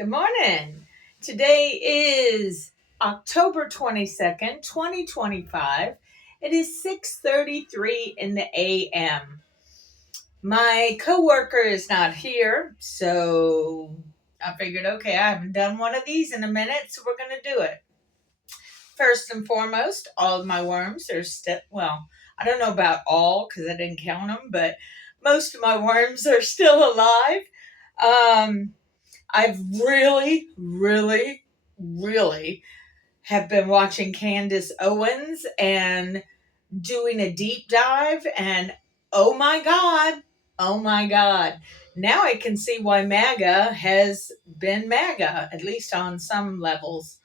Good morning. Today is October 22nd, 2025. It is 6:33 in the a.m. My coworker is not here, so I figured, okay, I haven't done one of these in a minute, so we're going to do it. First and foremost, all of my worms are still, well, I don't know about all because I didn't count them, but most of my worms are still alive. I've really have been watching Candace Owens and doing a deep dive, and oh my God. Now I can see why MAGA has been MAGA, at least on some levels.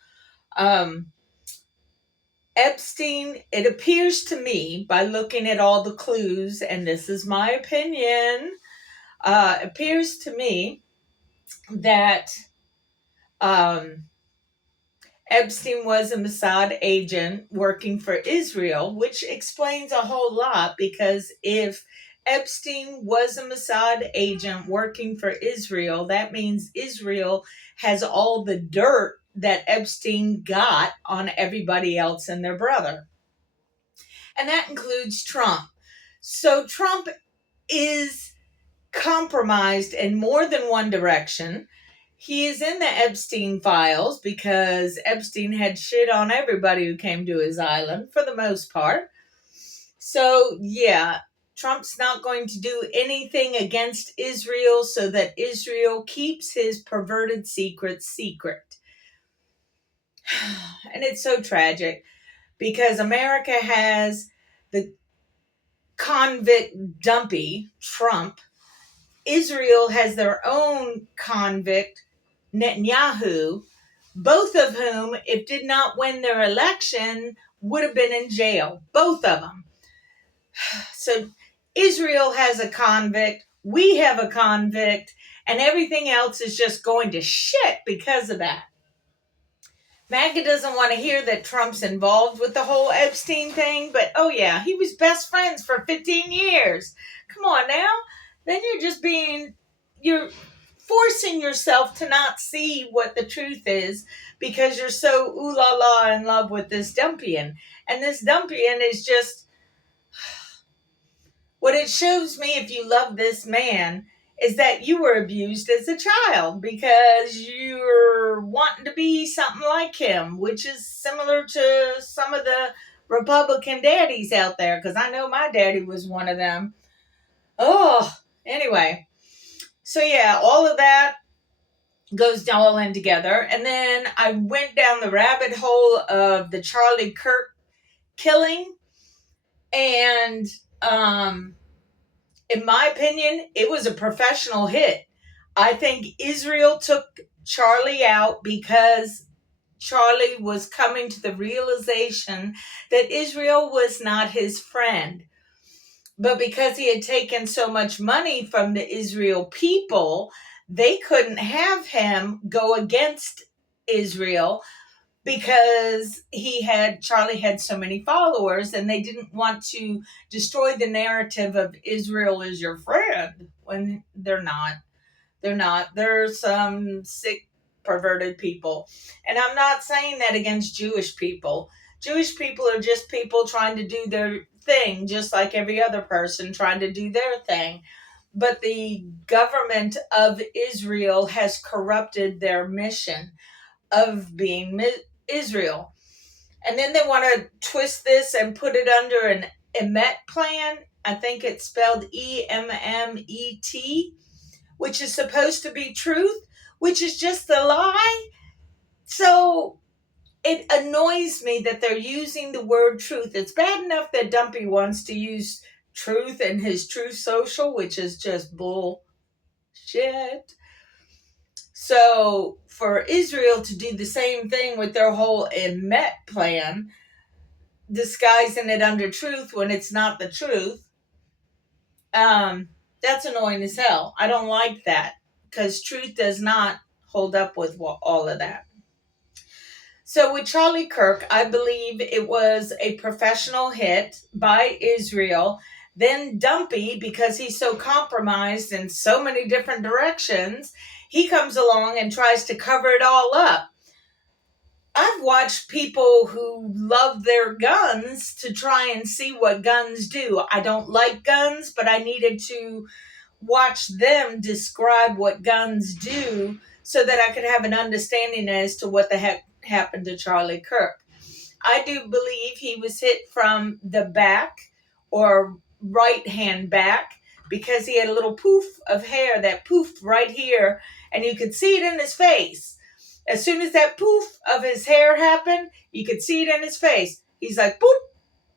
Epstein, it appears to me, by looking at all the clues, and this is my opinion, appears to me that Epstein was a Mossad agent working for Israel, which explains a whole lot, because if Epstein was a Mossad agent working for Israel, that means Israel has all the dirt that Epstein got on everybody else and their brother. And that includes Trump. So Trump is compromised in more than one direction. He is in the Epstein files because Epstein had shit on everybody who came to his island for the most part. So, yeah, Trump's not going to do anything against Israel so that Israel keeps his perverted secrets secret. And it's so tragic because America has the convict Dumpy, Trump. Israel has their own convict, Netanyahu, both of whom, if did not win their election, would have been in jail. Both of them. So Israel has a convict, we have a convict, and everything else is just going to shit because of that. MAGA doesn't want to hear that Trump's involved with the whole Epstein thing, but oh yeah, he was best friends for 15 years. Come on now. Then you're forcing yourself to not see what the truth is because you're so ooh la la in love with this Dumpian. And this Dumpian is just, what it shows me, if you love this man, is that you were abused as a child because you're wanting to be something like him, which is similar to some of the Republican daddies out there, because I know my daddy was one of them. Oh, anyway. So yeah, all of that goes all in together. And then I went down the rabbit hole of the Charlie Kirk killing. And in my opinion, it was a professional hit. I think Israel took Charlie out because Charlie was coming to the realization that Israel was not his friend. But because he had taken so much money from the Israel people, they couldn't have him go against Israel because Charlie had so many followers, and they didn't want to destroy the narrative of Israel as your friend when they're not. They're not. They're some sick, perverted people. And I'm not saying that against Jewish people. Jewish people are just people trying to do their thing, just like every other person trying to do their thing. But the government of Israel has corrupted their mission of being Israel. And then they want to twist this and put it under an Emet plan. I think it's spelled EMMET, which is supposed to be truth, which is just a lie. So it annoys me that they're using the word truth. It's bad enough that Dumpy wants to use truth in his Truth Social, which is just bullshit. So for Israel to do the same thing with their whole Emet plan, disguising it under truth when it's not the truth, that's annoying as hell. I don't like that because truth does not hold up with all of that. So with Charlie Kirk, I believe it was a professional hit by Israel. Then Dumpy, because he's so compromised in so many different directions, he comes along and tries to cover it all up. I've watched people who love their guns to try and see what guns do. I don't like guns, but I needed to watch them describe what guns do so that I could have an understanding as to what the heck happened to Charlie Kirk. I do believe he was hit from the back or right hand back because he had a little poof of hair that poofed right here and you could see it in his face. As soon as that poof of his hair happened, you could see it in his face. He's like, boop,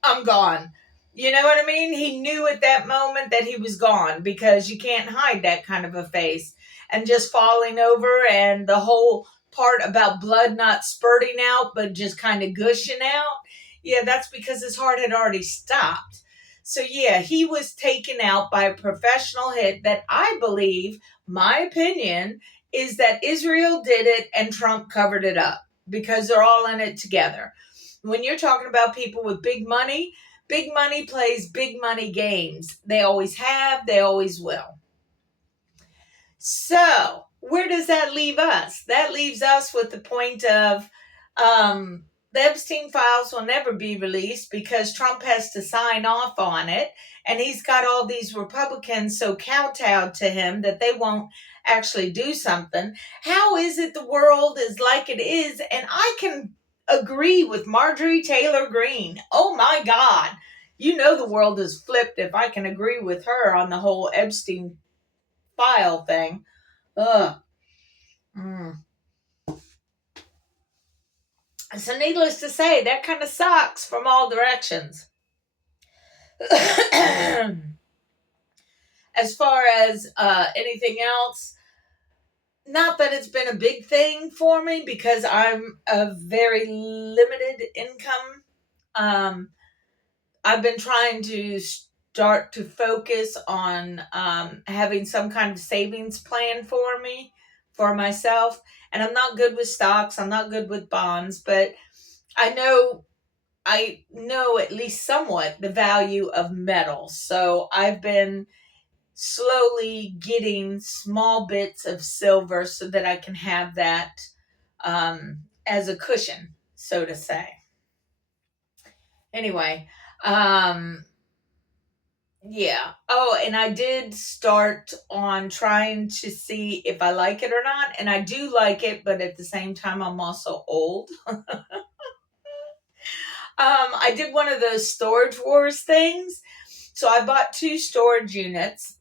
I'm gone. You know what I mean? He knew at that moment that he was gone because you can't hide that kind of a face. And just falling over and the whole part about blood not spurting out but just kind of gushing out. Yeah, that's because his heart had already stopped. So yeah, he was taken out by a professional hit that I believe, my opinion, is that Israel did it and Trump covered it up because they're all in it together. When you're talking about people with big money plays big money games. They always have, they always will. So, where does that leave us? That leaves us with the point of the Epstein files will never be released because Trump has to sign off on it. And he's got all these Republicans so kowtowed to him that they won't actually do something. How is it the world is like it is? And I can agree with Marjorie Taylor Greene. Oh my God. You know the world is flipped if I can agree with her on the whole Epstein file thing. Ugh. So needless to say, that kind of sucks from all directions. As far as anything else, not that it's been a big thing for me because I'm a very limited income. I've been trying to start to focus on having some kind of savings plan for myself. And I'm not good with stocks. I'm not good with bonds, but I know at least somewhat the value of metals. So I've been slowly getting small bits of silver so that I can have that as a cushion, so to say. Anyway, yeah. Oh, and I did start on trying to see if I like it or not. And I do like it, but at the same time, I'm also old. I did one of those storage wars things. So I bought 2 storage units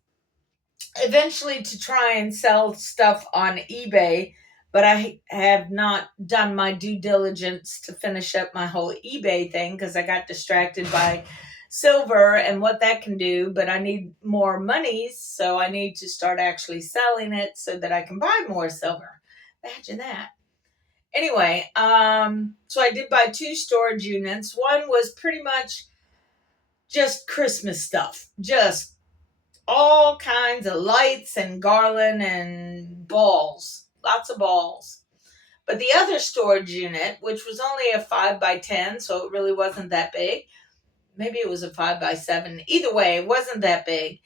eventually to try and sell stuff on eBay, but I have not done my due diligence to finish up my whole eBay thing because I got distracted by silver and what that can do, but I need more money, so I need to start actually selling it so that I can buy more silver. Imagine that. Anyway, so I did buy 2 storage units. One was pretty much just Christmas stuff, just all kinds of lights and garland and balls, lots of balls. But the other storage unit, which was only a 5x10, so it really wasn't that big. Maybe it was a 5x7. Either way, it wasn't that big.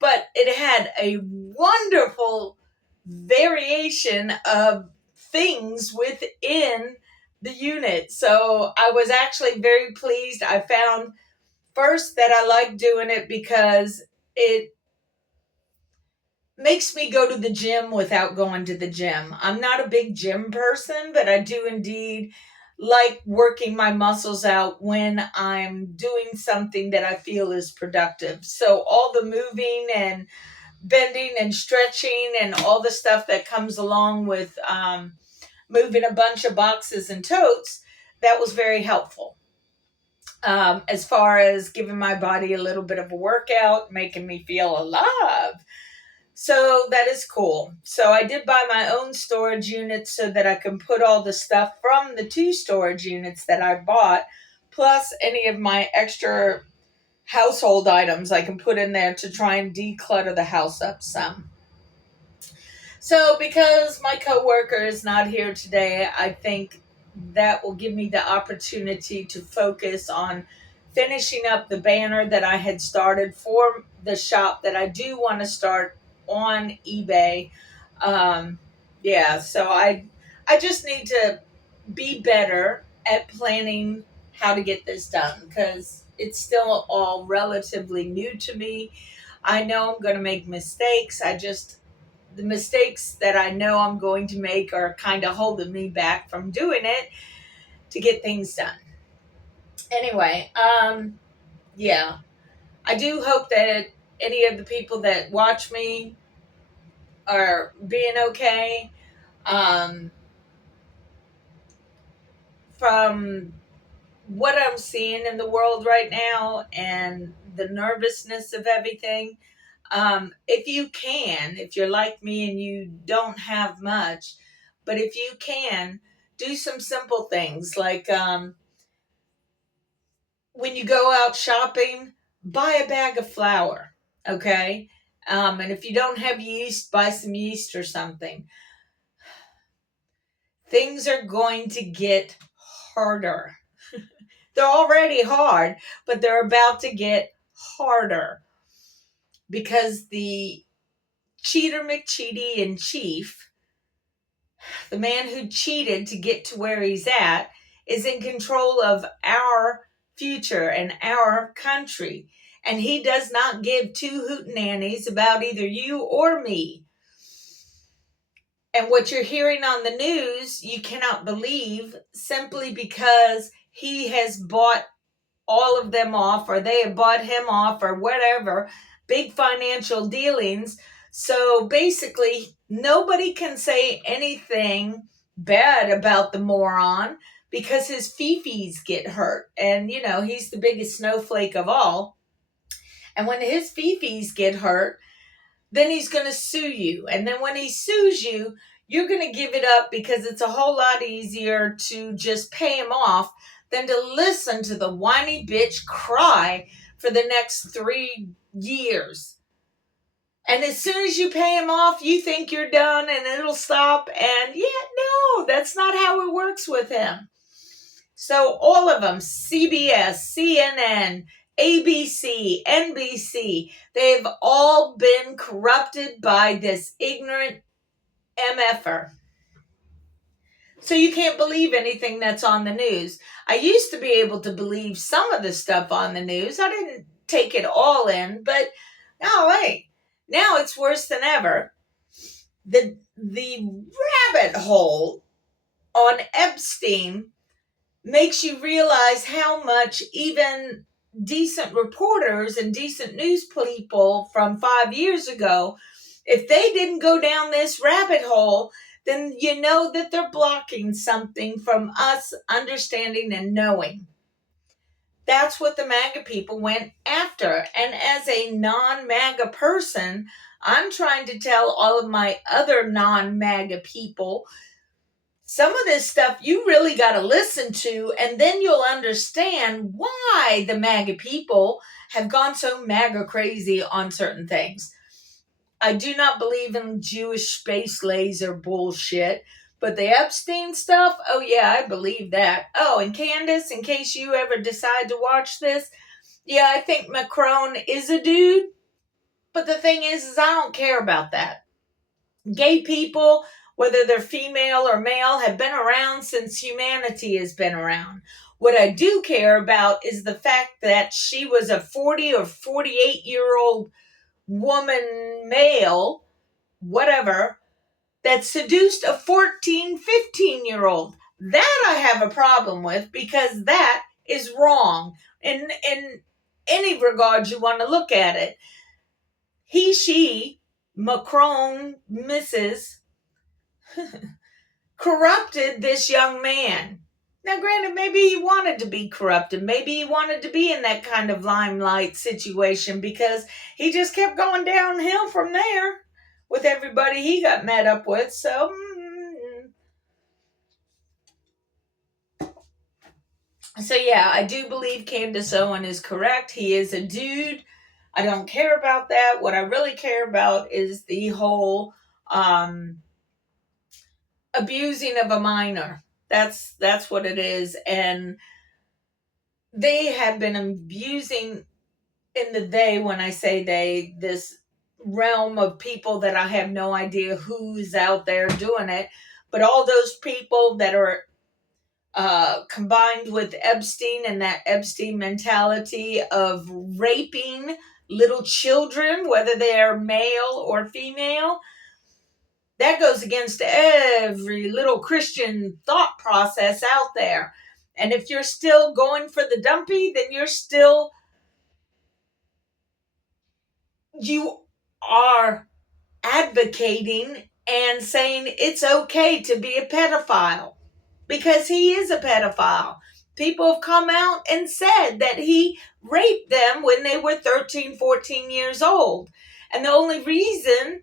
But it had a wonderful variation of things within the unit. So I was actually very pleased. I found first that I like doing it because it makes me go to the gym without going to the gym. I'm not a big gym person, but I do indeed like working my muscles out when I'm doing something that I feel is productive. So all the moving and bending and stretching and all the stuff that comes along with moving a bunch of boxes and totes, that was very helpful. As far as giving my body a little bit of a workout, making me feel alive. So that is cool. So I did buy my own storage unit so that I can put all the stuff from the 2 storage units that I bought, plus any of my extra household items I can put in there to try and declutter the house up some. So because my coworker is not here today, I think that will give me the opportunity to focus on finishing up the banner that I had started for the shop that I do want to start on eBay. Um, yeah, so I just need to be better at planning how to get this done because it's still all relatively new to me. I know I'm going to make mistakes. The mistakes that I know I'm going to make are kind of holding me back from doing it to get things done. Anyway, yeah, I do hope that any of the people that watch me are being okay. Um, from what I'm seeing in the world right now and the nervousness of everything, if you're like me and you don't have much, but if you can, do some simple things like when you go out shopping, buy a bag of flour, okay? And if you don't have yeast, buy some yeast or something. Things are going to get harder. They're already hard, but they're about to get harder because the cheater McCheaty in chief, the man who cheated to get to where he's at, is in control of our future and our country. And he does not give two hootenannies about either you or me. And what you're hearing on the news, you cannot believe simply because he has bought all of them off or they have bought him off or whatever, big financial dealings. So basically, nobody can say anything bad about the moron because his fifis get hurt. And, he's the biggest snowflake of all. And when his fifis get hurt, then he's going to sue you. And then when he sues you, you're going to give it up because it's a whole lot easier to just pay him off than to listen to the whiny bitch cry for the next 3 years. And as soon as you pay him off, you think you're done and it'll stop. And no, that's not how it works with him. So all of them, CBS, CNN, ABC, NBC, they've all been corrupted by this ignorant MFer. So you can't believe anything that's on the news. I used to be able to believe some of the stuff on the news. I didn't take it all in, but wait. Now it's worse than ever. The rabbit hole on Epstein makes you realize how much even decent reporters and decent news people from 5 years ago, if they didn't go down this rabbit hole, then you know that they're blocking something from us understanding and knowing. That's what the MAGA people went after. And as a non-MAGA person, I'm trying to tell all of my other non-MAGA people, some of this stuff you really got to listen to, and then you'll understand why the MAGA people have gone so MAGA crazy on certain things. I do not believe in Jewish space laser bullshit, but the Epstein stuff, oh yeah, I believe that. Oh, and Candace, in case you ever decide to watch this, yeah, I think Macron is a dude, but the thing is I don't care about that. Gay people, whether they're female or male, have been around since humanity has been around. What I do care about is the fact that she was a 40 or 48-year-old woman, male, whatever, that seduced a 14, 15-year-old. That I have a problem with because that is wrong in any regard you want to look at it. He, she, Macron, Mrs., corrupted this young man. Now, granted, maybe he wanted to be corrupted. Maybe he wanted to be in that kind of limelight situation because he just kept going downhill from there with everybody he got met up with. So, yeah, I do believe Candace Owen is correct. He is a dude. I don't care about that. What I really care about is the whole abusing of a minor. That's what it is. And they have been abusing, in the day, when I say they, this realm of people that I have no idea who's out there doing it, but all those people that are combined with Epstein and that Epstein mentality of raping little children, whether they are male or female, that goes against every little Christian thought process out there. And if you're still going for the dumpy, then you are advocating and saying it's okay to be a pedophile, because he is a pedophile. People have come out and said that he raped them when they were 13, 14 years old. And the only reason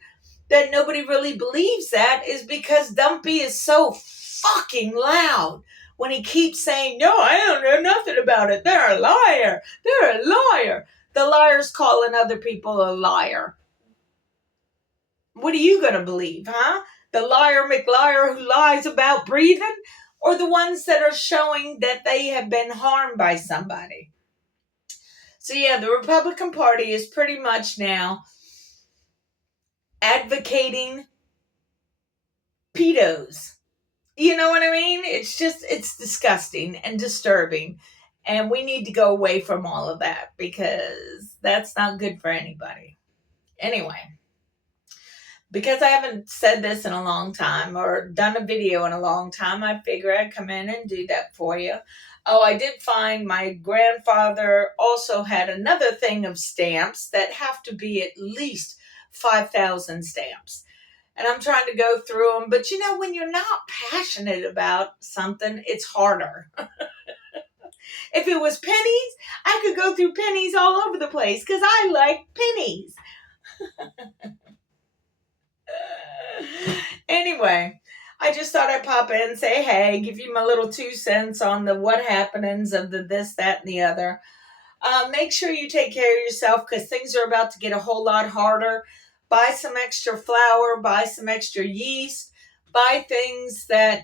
that nobody really believes that is because Dumpy is so fucking loud when he keeps saying, no, I don't know nothing about it. They're a liar. They're a liar. The liar's calling other people a liar. What are you going to believe, huh? The liar McLiar who lies about breathing, or the ones that are showing that they have been harmed by somebody? So yeah, the Republican Party is pretty much now advocating pedos. You know what I mean? It's disgusting and disturbing. And we need to go away from all of that, because that's not good for anybody. Anyway, because I haven't said this in a long time or done a video in a long time, I figure I'd come in and do that for you. Oh, I did find my grandfather also had another thing of stamps that have to be at least 5,000 stamps. And I'm trying to go through them. But when you're not passionate about something, it's harder. If it was pennies, I could go through pennies all over the place because I like pennies. Anyway, I just thought I'd pop in and say, hey, give you my little 2 cents on the what happenings of the this, that, and the other. Make sure you take care of yourself, because things are about to get a whole lot harder. Buy some extra flour, buy some extra yeast, buy things that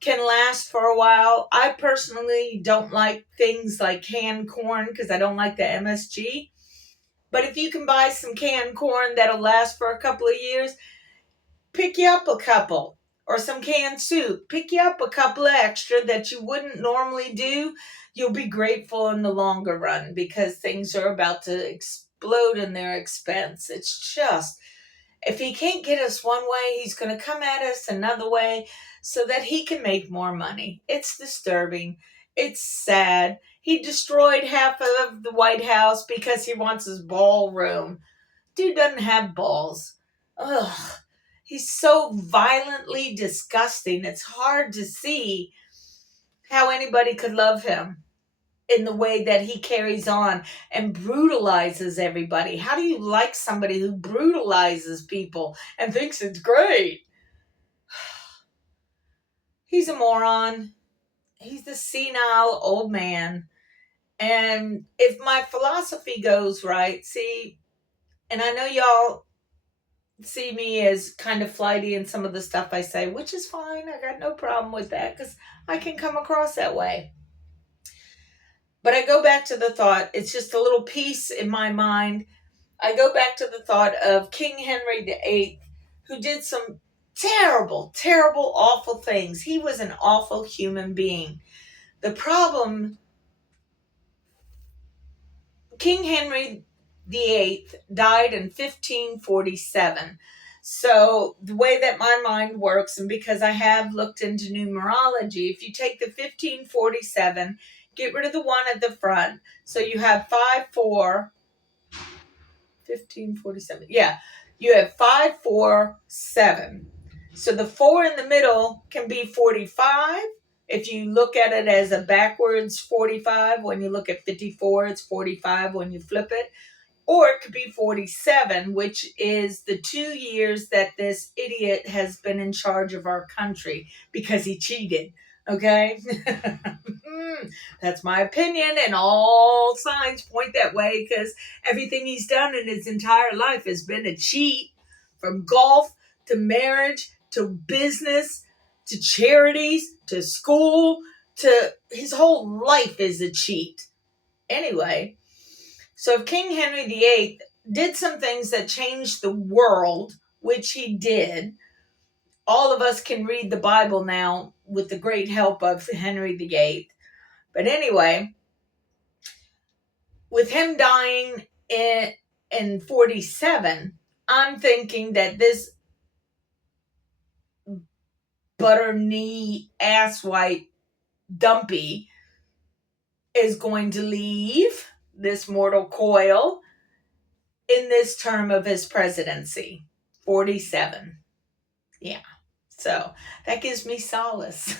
can last for a while. I personally don't like things like canned corn because I don't like the MSG. But if you can buy some canned corn that'll last for a couple of years, pick you up a couple. Or some canned soup. Pick you up a couple of extra that you wouldn't normally do. You'll be grateful in the longer run, because things are about to explode in their expense. It's just, if he can't get us one way, he's going to come at us another way so that he can make more money. It's disturbing. It's sad. He destroyed half of the White House because he wants his ballroom. Dude doesn't have balls. Ugh. He's so violently disgusting. It's hard to see how anybody could love him in the way that he carries on and brutalizes everybody. How do you like somebody who brutalizes people and thinks it's great? He's a moron. He's the senile old man. And if my philosophy goes right, see, and I know y'all see me as kind of flighty in some of the stuff I say, which is fine. I got no problem with that, because I can come across that way. But I go back to the thought, it's just a little piece in my mind. I go back to the thought of King Henry VIII, who did some terrible, terrible, awful things. He was an awful human being. The problem, King Henry VIII died in 1547. So the way that my mind works, and because I have looked into numerology, if you take the 1547, get rid of the 1 at the front, so you have 5-4, 1547. Yeah, you have 5-4-7. So the 4 in the middle can be 45. If you look at it as a backwards 45, when you look at 54, it's 45 when you flip it. Or it could be 47, which is the 2 years that this idiot has been in charge of our country because he cheated. Okay? That's my opinion, and all signs point that way, because everything he's done in his entire life has been a cheat, from golf to marriage to business to charities to school to his whole life is a cheat. Anyway, so if King Henry VIII did some things that changed the world, which he did. All of us can read the Bible now with the great help of Henry VIII. But anyway, with him dying in 47, I'm thinking that this butter knee asswipe Dumpy is going to leave this mortal coil in this term of his presidency, 47. Yeah. So that gives me solace.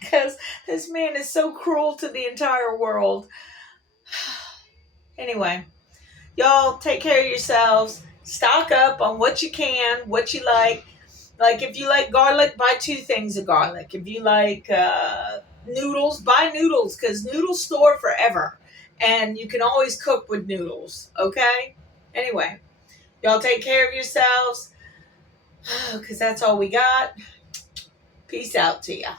Because this man is so cruel to the entire world. Anyway, y'all take care of yourselves. Stock up on what you can, what you like. Like if you like garlic, buy 2 things of garlic. If you like noodles, buy noodles because noodles store forever. And you can always cook with noodles, okay? Anyway, y'all take care of yourselves because that's all we got. Peace out to ya.